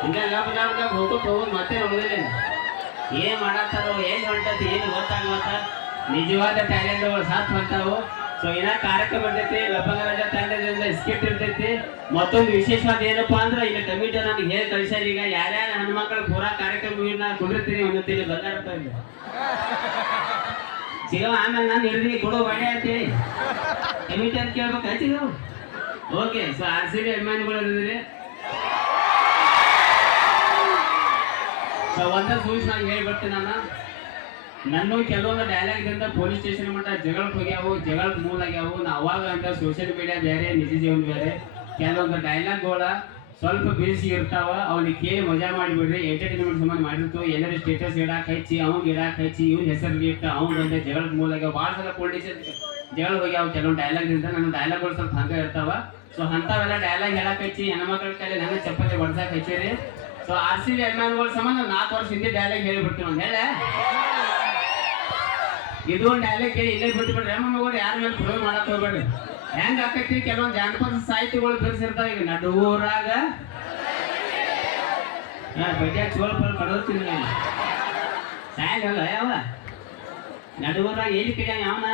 ಹಿಂಗ ಲಬ್ ಲಬ್ ಲಬ್ ಹೋಗೋಕ್ ಹೋಗೋದು ಮತ್ತೆ ನೋಡಿದ್ರೆ ಏನ್ ಮಾಡತ್ತಾರೋ ಏನ್ ಹೊಂಟತಿ ಏನು ಗೊತ್ತಾಗ್ಲತ್ತ. ನಿಜವಾದ ಟ್ಯಾಲೆಂಟ್ಗಳು ಸಾಥ್ ಹೊಂಟಾವು. ಸೊ ಇನ್ನ ಕಾರ್ಯಕ್ರಮ ಇರ್ತೈತಿ, ಲಬ್ಬಂಗರಾಜ ತಂಡದಿಂದ ಸ್ಕಿಟ್ ಇರ್ತೈತಿ. ಮತ್ತೊಂದು ವಿಶೇಷವಾದ ಏನಪ್ಪಾ ಅಂದ್ರೆ ಇಲ್ಲಿ ಕಮಿಟಿ ನಮ್ಗೆ ಹೇಳಿ ಕಳಿಸ್ಯಾರ, ಈಗ ಯಾರ್ಯಾರ ಹೆಣ್ಮಕ್ಳು ಪೂರಾ ಕಾರ್ಯಕ್ರಮ ಕುಡಿರ್ತೀರಿ ಒಂದೊಂದು ಬಂಗಾರ ಸಿಗವ. ಆಮೇಲೆ ನಾನು ಹಿಡಿದೀನಿ ಕೊಡೋ ಬಾಡೆ ಅಂತೇಳಿ ಕಮಿಟಿ ಅಂತ ಕೇಳ್ಬೇಕು ಸಿಗವು. ಓಕೆ, ಸೊ RCB ಅಭಿಮಾನಿಗಳು ಇರಿದ್ರಿ. ಸೊ ಒಂದ ಸೂಚನೆ ನಾನು ಹೇಳ್ಬಿಡ್ತೀನಿ. ನನ್ನ ಕೆಲವೊಂದು ಡೈಲಾಗ್ದಿಂದ ಪೊಲೀಸ್ ಸ್ಟೇಷನ್ ಮಟ್ಟ ಜಗಳಕ್ಕೆ ಹೋಗ್ಯಾವು, ಜಗಳಕ್ಕೆ ಮೂಲ ಆಗ್ಯಾವು. ಅವಾಗ ಅಂತ ಸೋಷಿಯಲ್ ಮೀಡಿಯಾ ಬೇರೆ, ನಿಜ ಜೀವನ ಬೇರೆ. ಕೆಲವೊಂದು ಡೈಲಾಗ್ಗಳ ಸ್ವಲ್ಪ ಬೇಸಿ ಇರ್ತಾವ, ಅವ್ನಿಗೆ ಕೇಳಿ ಮಜಾ ಮಾಡಿಬಿಡ್ರಿ. ಎಂಟರ್ಟೈನ್ಮೆಂಟ್ ಸಂಬಂಧ ಮಾಡಿರ್ತು. ಎಲ್ಲರೂ ಸ್ಟೇಟಸ್ ಇಡಾಕ್ ಹಚ್ಚಿ, ಅವ್ನು ಇಡಾಕ್ ಹಚ್ಚಿ, ಇವ್ನ ಹೆಸರು ಇಟ್ಟು ಅವ್ನು ಅಂತ ಜಗಳಕ್ಕೆ ಮೂಲ ಆಗ್ಯಾವ. ಭಾಳ ಸಲ ಪೊಲೀಸ್ ಜಗಳ ಹೋಗ್ಯಾವ ಕೆಲವೊಂದು ಡೈಲಾಗ್ದಿಂದ. ನನ್ನ ಡೈಲಾಗ್ಗಳು ಸ್ವಲ್ಪ ಹಂಗೆ ಇರ್ತಾವ. ಸೊ ಅಂಥವೆಲ್ಲ ಡೈಲಾಗ್ ಹೇಳಕ್ ಹಚ್ಚಿ ಹೆಣ್ಮಕ್ಳ ಕೈಲಿ ನನ್ನ ಚಪ್ಪಲಿ ಬಡ್ಸಕ್ ಹಚ್ಚಿರಿ. ಸೊ RCB ಅಭಿಮಾನಿಗಳ ಸಂಬಂಧ 4 ವರ್ಷ ಹಿಂದೆ ಡೈಲಾಗ್ ಹೇಳಿಬಿಡ್ತೀವಿ ಅಂತ ಹೇಳ. ಇದು ಒಂದು ಡೈಲಾಗ್ ಕೇಳಿ ಇಲ್ಲೇ ಬಿಟ್ಟುಬಿಡ್ರಿ. ಮಗಳು ಯಾರ ಮೇಲೆ ಪ್ರಯೋಗ ಮಾಡಕ್ ಹೋಗ್ಬೇಡ್ರಿ. ಹೆಂಗ್ ಆಕೈತಿ, ಕೆಲವೊಂದು ಜಾನಪದ ಸಾಹಿತ್ಯಗಳು ಬಿಡಿಸಿರ್ತಾವ. ಈಗ ನಡುವೂರಾಗ ಬಡ್ಯಾಗ ಚೋಳ ಕಡೋತೀನಿ ಸಾಯಲ್ಲ ಯಾವ ನಡುವೂರಾಗ ಎಲ್ಲಿ ಕಡಿಯ ಯಾವನ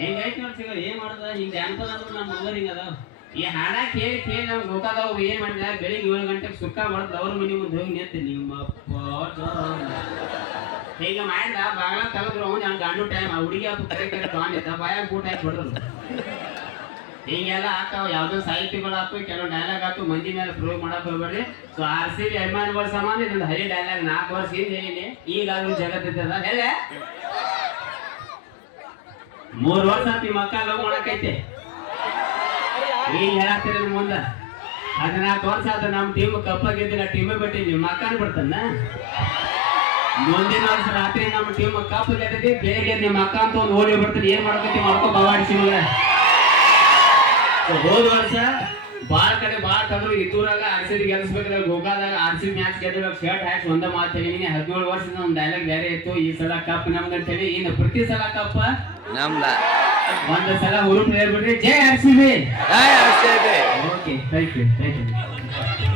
ಹೆಂಗೈತಿ ನೋಡಿ ಸಿಗ. ಏನ್ ಮಾಡೋದ ಹಿಂಗ ಜಾನಪದ ಅಂದ್ರೆ ನಮ್ಮ ಮಗರ್ ಹಿಂಗ ಅದಾವ. ಈ ಹಾಡ ಕೇಳಿ ಕೇಳಿ ನಮ್ಗೆ ಗೊತ್ತಾದವು. ಏನ್ ಮಾಡಿದ ಬೆಳಿಗ್ಗೆ 7 ಗಂಟೆಗೆ ಸುಕ್ಕ ಬಡ್ದು ಅವ್ರ ಮನೆ ಮುಂದೆ ಹೋಗಿ ನಿಂತೀನಿ. ಈಗ ಮಾಡಿದ ಬಾಗ್ಲ ತಗದ್ರು ಅವ್ನು ಅವ್ನು ಗಂಡು ಟೈಮ್ ಹುಡುಗಿ ಹಬ್ಬ ಕರೆ ಕರೆ ತಗೊಂಡಿದ್ದ ಬಾಯಾಗ ಊಟ ಹಾಕಿ ಬಿಡೋದು. ಹಿಂಗೆಲ್ಲ ಹಾಕಾವ. ಯಾವ್ದೋ ಸಾಹಿತ್ಯಗಳು ಹಾಕು, ಕೆಲವು ಡೈಲಾಗ್ ಹಾಕು, ಮಂದಿ ಮೇಲೆ ಪ್ರಯೋಗ ಮಾಡಕ್ ಹೋಗ್ಬೇಡ್ರಿ. ಸೊ RCB ಅಭಿಮಾನಿಗಳ ಸಮಾನ ಇದೊಂದು ಹರಿ ಡೈಲಾಗ್ 4 ವರ್ಷ ಹಿಂದೆ ಹೇಳೀನಿ. ಈಗಾದ್ರೂ ಜಗತ್ತಿದ್ದದ ಹೇಳ 3 ವರ್ಷ ಆತ ಈ ಮಕ್ಕ ಲವ್ ಮಾಡಕೈತೆ. ಈಗ ಹೇಳಾಗ್ತಿರ ಮುಂದ 14 ವರ್ಷ ಆತ ನಮ್ಮ ಟೀಮ್ ಕಪ್ಪ ಗೆದ್ದಿಲ್ಲ, ಟೀಮೇ ಬಿಟ್ಟಿದ್ವಿ. ಮಕ್ಕನ ಬಿಡ್ತಾನ. ಮುಂದಿನ ವರ್ಷ ರಾತ್ರಿ ನಮ್ಮ ಟೀಮ್ ಕಪ್ ಗೆದ್ದಿ, ಬೇಗ ನಿಮ್ಮ ಅಕ್ಕ ಅಂತ ಒಂದು ಓಡಿ ಬಿಡ್ತಾನೆ. ಏನ್ ಮಾಡ್ಕೊತಿ ಮಾಡ್ಕೊ ಬವಾಡಿಸಿ. ಹೋದ ವರ್ಷ ಬಾಳ ಕಡೆ ಬಾಳ ತಂದ್ರು ಇದ್ದೂರಾಗ RCB ಗೆಲ್ಸ್ಬೇಕಾದ್ರೆ ಗೋಕಾದಾಗ RCB ಮ್ಯಾಚ್ ಗೆದ್ದಾಗ ಶರ್ಟ್ ಹಾಕಿ ಒಂದ ಮಾತು ಹೇಳಿನಿ. 17 ವರ್ಷದ ಒಂದು ಡೈಲಾಗ್ ಬೇರೆ ಇತ್ತು. ಈ ಸಲ ಕಪ್ ನಮ್ಗೆ ಅಂತ ಹೇಳಿ. ಇನ್ನು ಪ್ರತಿ ಸಲ ಕಪ್ ನಮ್ದ. ಒಂದು ಸಲ ಹುರುಪ್ ಹೇಳ್ಬಿಡ್ರಿ. ಜೈ RCB. Okay, thank you.